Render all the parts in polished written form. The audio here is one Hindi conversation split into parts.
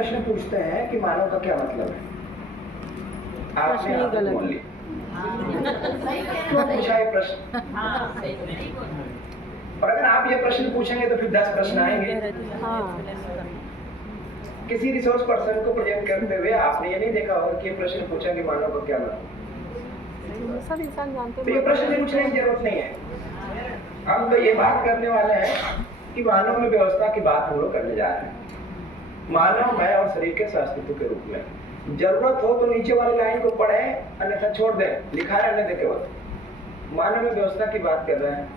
प्रश्न पूछते हैं कि मानव का क्या मतलब है, आपने आप बोल लिया, क्यों पूछा ये प्रश्न? और अगर आप ये प्रश्न पूछेंगे तो फिर 10 प्रश्न आएंगे। किसी रिसोर्स पर्सन को प्रेजेंट करते हुए आपने ये नहीं देखा होगा कि ये प्रश्न पूछा कि मानव का क्या मतलब। सब इंसान जानते हैं, तो ये प्रश्न पूछने की जरूरत नहीं है। हम तो ये बात करने वाले हैं कि मानव में व्यवस्था की बात हम लोग करने जा रहे हैं। मानव मैं और शरीर के अस्तित्व के रूप में जरूरत हो तो नीचे वाली लाइन को पढ़ें, अन्यथा छोड़ दें, लिखा रहने दें। केवल मानव में व्यवस्था की बात कर रहे हैं।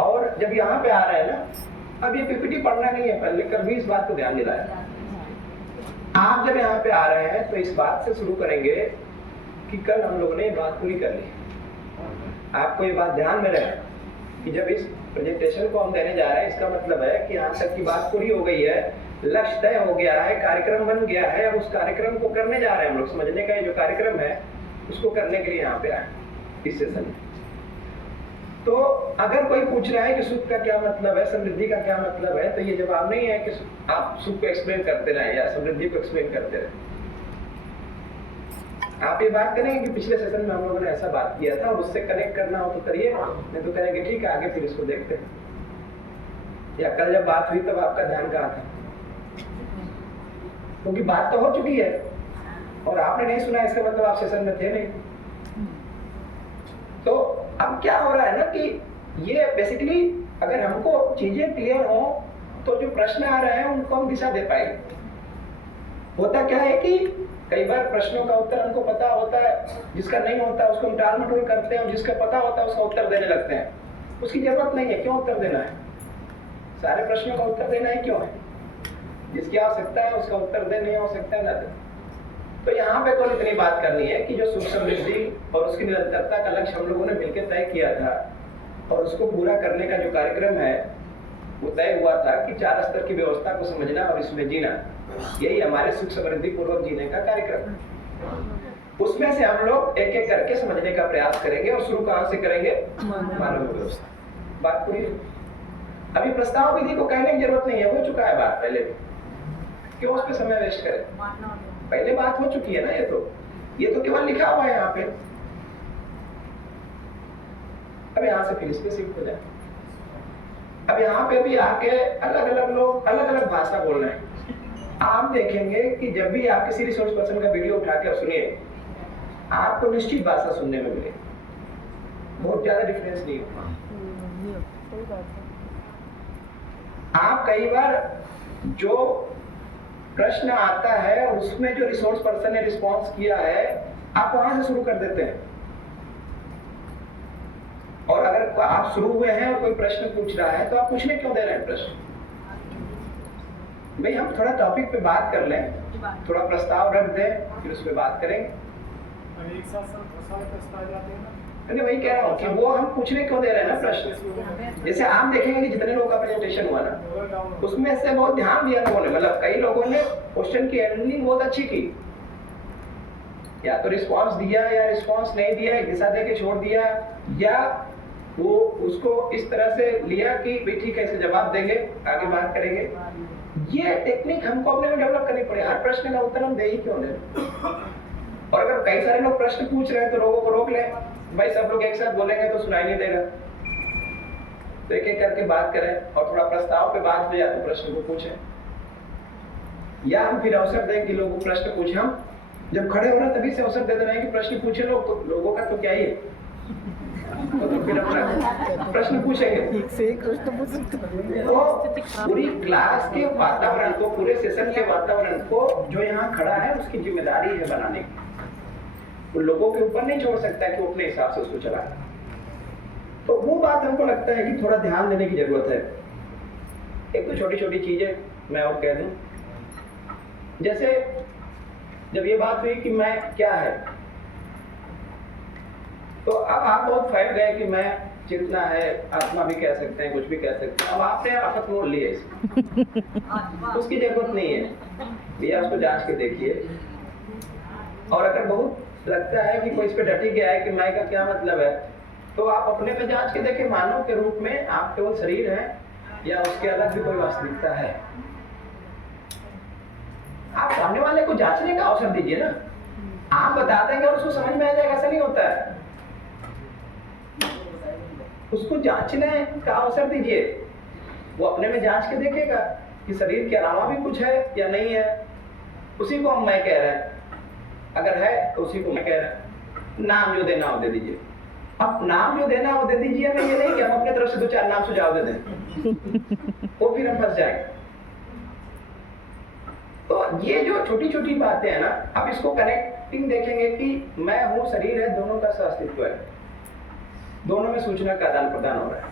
और जब यहाँ पे आ रहे हैं ना, अब ये पीपीटी पढ़ना नहीं है, पहले कल भी इस बात को ध्यान दिलाया। आप जब यहाँ पे आ रहे हैं तो इस बात से शुरू करेंगे कि कल हम लोगों ने ये बात पूरी कर ली। आपको ये बात ध्यान में रहे कि जब इस प्रेजेंटेशन को हम देने जा रहे हैं, इसका मतलब है कि यहाँ तक की बात पूरी हो गई है, लक्ष्य तय हो गया है, कार्यक्रम बन गया है। अब उस कार्यक्रम को करने जा रहे हैं हम लोग। समझने का ये जो कार्यक्रम है उसको करने के लिए यहाँ पे आए इस सेशन में। तो अगर कोई पूछ रहा है कि सुख का क्या मतलब है, समृद्धि का क्या मतलब है, तो ये जवाब नहीं है कि आप सुख को एक्सप्लेन करते रहे या समृद्धि को एक्सप्लेन करते रहे। आप ये बात करेंगे कि पिछले सेशन में हम लोगों ने ऐसा बात किया था और उससे कनेक्ट करना हो तो करिए, नहीं तो करेंगे ठीक है आगे फिर इसको देखते हैं। या कल जब बात हुई तब आपका ध्यान कहाँ था? क्योंकि बात तो हो चुकी है और आपने नहीं सुना, इसका मतलब आप सेशन में थे नहीं। तो अब क्या हो रहा है ना कि ये बेसिकली अगर हमको चीजें क्लियर हो तो जो प्रश्न आ रहे हैं उनको हम दिशा दे पाएंगे। होता क्या है कि कई बार प्रश्नों का उत्तर हमको पता होता है, जिसका नहीं होता उसको हम टाल मटोल करते हैं, और जिसका पता होता है उसका उत्तर देने लगते हैं। उसकी जरूरत नहीं है। क्यों उत्तर देना है? सारे प्रश्नों का उत्तर देना है क्यों है? जिसकी आवश्यकता है उसका उत्तर दे, नहीं आवश्यकता ना दे। तो यहाँ पे तो इतनी बात करनी है कि जो सुख समृद्धि और उसकी निरंतरता का लक्ष्य हम लोगों ने मिलकर तय किया था और उसको पूरा करने का जो कार्यक्रम है वो तय हुआ था कि 4 स्तर की व्यवस्था को समझना और इसमें जीना, यही हमारे सुख समृद्धि पूर्वक जीने का कार्यक्रम है। उसमें से हम लोग एक एक करके समझने का प्रयास करेंगे और शुरू कहाँ से करेंगे? मानव व्यवस्था। बात पूरी। अभी प्रस्ताव विधि को कहने की जरूरत नहीं है, हो चुका है बात पहले। क्यों उस पर समय वेस्ट करें? पहले बात हो चुकी है ना। ये तो केवल लिखा हुआ है यहाँ पे। अब यहाँ से फिर इस पे शिफ्ट हो जाए। अब यहाँ पे भी आके अलग अलग लोग अलग अलग भाषा बोल रहे हैं। आप देखेंगे कि जब भी आप किसी रिसोर्स पर्सन का वीडियो उठा के सुनिए, आपको निश्चित भाषा सुनने में मिले, बहुत ज्यादा डिफरेंस नहीं होगा। आप कई बार जो प्रश्न आता है और उसमें जो रिसोर्स पर्सन ने रिस्पॉन्स किया है, आप वहां से शुरू कर देते हैं। और अगर आप शुरू हुए हैं और कोई प्रश्न पूछ रहा है तो आप पूछने क्यों दे रहे हैं प्रश्न? भाई हम थोड़ा टॉपिक पे बात कर लें, थोड़ा प्रस्ताव रख दें, फिर उस पर बात करेंगे। एक साथ प्रस्ताव जाते हैं ना। नहीं, वही कह रहा हूँ कि वो हम पूछने क्यों दे रहे हैं ना प्रश्न। जैसे आप देखेंगे कि जितने लोगों का प्रेजेंटेशन हुआ ना, उसमें से बहुत ध्यान दिया लोगों ने, मतलब कई लोगों ने क्वेश्चन की हैंडलिंग बहुत अच्छी की। या तो रिस्पांस दिया या रिस्पांस नहीं दिया, एक दिशा दे के छोड़ दिया, या वो उसको इस तरह से लिया कि भाई ठीक है इसे जवाब देंगे, आगे बात करेंगे। ये टेक्निक हमको अपने में डेवलप करनी पड़ेगी। हर प्रश्न का उत्तर हम दे ही क्यों दें? और अगर कई सारे लोग प्रश्न पूछ रहे हैं तो लोगों को रोक लें। भाई सब लोग एक साथ बोलेंगे तो सुनाई नहीं देगा, तो एक एक करके बात करें और थोड़ा प्रस्ताव पे बात हो, या तो प्रश्न को पूछें, या हम फिर अवसर दें कि लोगों को प्रश्न पूछें। हम जब खड़े हो रहे तभी से अवसर दे रहे हैं कि प्रश्न पूछे लोग, तो लोगों का तो क्या ही है, तो फिर अपना प्रश्न पूछेंगे। तो पूरी क्लास के वातावरण को, पूरे सेशन के वातावरण को जो यहाँ खड़ा है उसकी जिम्मेदारी है बनाने की। वो लोगों के ऊपर नहीं छोड़ सकता कि वो अपने हिसाब से उसको चलाए। तो वो बात हमको लगता है कि थोड़ा ध्यान देने की जरूरत है। एक तो छोटी छोटी चीजें मैं और कह दूं, जैसे जब ये बात हुई कि मैं क्या है, तो अब आप बहुत फैल गए कि मैं चेतना है, आत्मा भी कह सकते हैं, कुछ भी कह सकते हैं। अब आपने आफत मोड़ ली है इसको। उसकी जरूरत नहीं है भैया, उसको जांच के देखिए। और अगर बहुत लगता है कि कोई इस पे डटी गया है कि मैं का क्या मतलब है, तो आप अपने पे जांच के देखें, मानव के रूप में आप केवल शरीर हैं या उसके अलग भी कोई वास्तविकता है। वाले को जांचने का अवसर दीजिए ना। आप बता देंगे और उसको समझ में आ जाएगा, ऐसा नहीं होता है। उसको जांचने का अवसर दीजिए, वो अपने में जांच के देखेगा कि शरीर के अलावा भी कुछ है या नहीं है। उसी को हम मैं कह रहे हैं, अगर है तो उसी को मैं कह रहे हैं। नाम जो देना हो दे दीजिए। अब नाम जो देना हो दे दीजिए ना, ये नहीं कि हम अपने तरफ से 2-4 नाम सुझाव दे दें वो फिर हम फंस जाएंगे। तो ये जो छोटी छोटी बातें हैं ना, आप इसको कनेक्टिंग देखेंगे कि मैं हूँ, शरीर है, दोनों का सहअस्तित्व है, दोनों में सूचना का आदान प्रदान हो रहा है।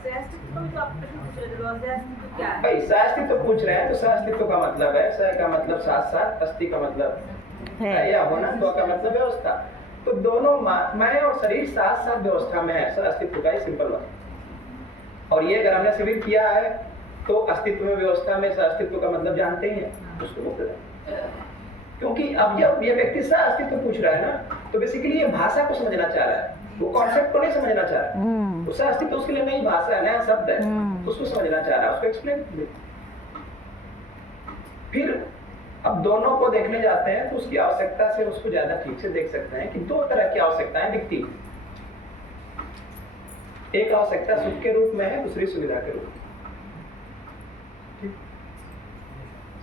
भाई सहअस्तित्व पूछ रहे हैं तो सहअस्तित्व का मतलब है, सह का मतलब साथ साथ, अस्थि का मतलब है या होना, तो का मतलब व्यवस्था। तो दोनों मैं और शरीर साथ साथ व्यवस्था में है, सहअस्तित्व का ही सिंपल बात। और ये अगर हमने शिविर किया है तो अस्तित्व में, व्यवस्था में सहअस्तित्व का मतलब जानते ही हैं, उसको बोलते हैं। क्योंकि अब जब ये व्यक्ति सहअस्तित्व पूछ रहा है ना, तो बेसिकली ये भाषा को समझना चाह रहा है, वो कॉन्सेप्ट को नहीं समझना चाह रहा है। उसका अस्तित्व उसके लिए नई भाषा है, नया शब्द है, उसको समझना चाह रहा है, उसको एक्सप्लेन। फिर अब दोनों को देखने जाते हैं तो उसकी आवश्यकता से उसको ज्यादा ठीक से देख सकते हैं कि दो तरह की आवश्यकताएं दिखती हैं। एक आवश्यकता सुख के रूप में है, दूसरी सुविधा के रूप में।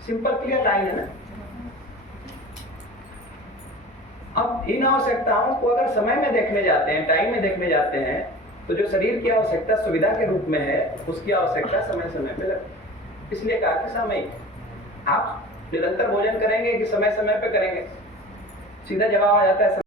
सिंपल क्लियर लाइन है ना। अब इन आवश्यकताओं को अगर समय में देखने जाते हैं, टाइम में देखने जाते हैं, तो जो शरीर की आवश्यकता सुविधा के रूप में है, उसकी आवश्यकता समय समय पे लगती। इसलिए कहा कि सामयिक। आप निरंतर भोजन करेंगे कि समय समय पे करेंगे? सीधा जवाब आ जाता है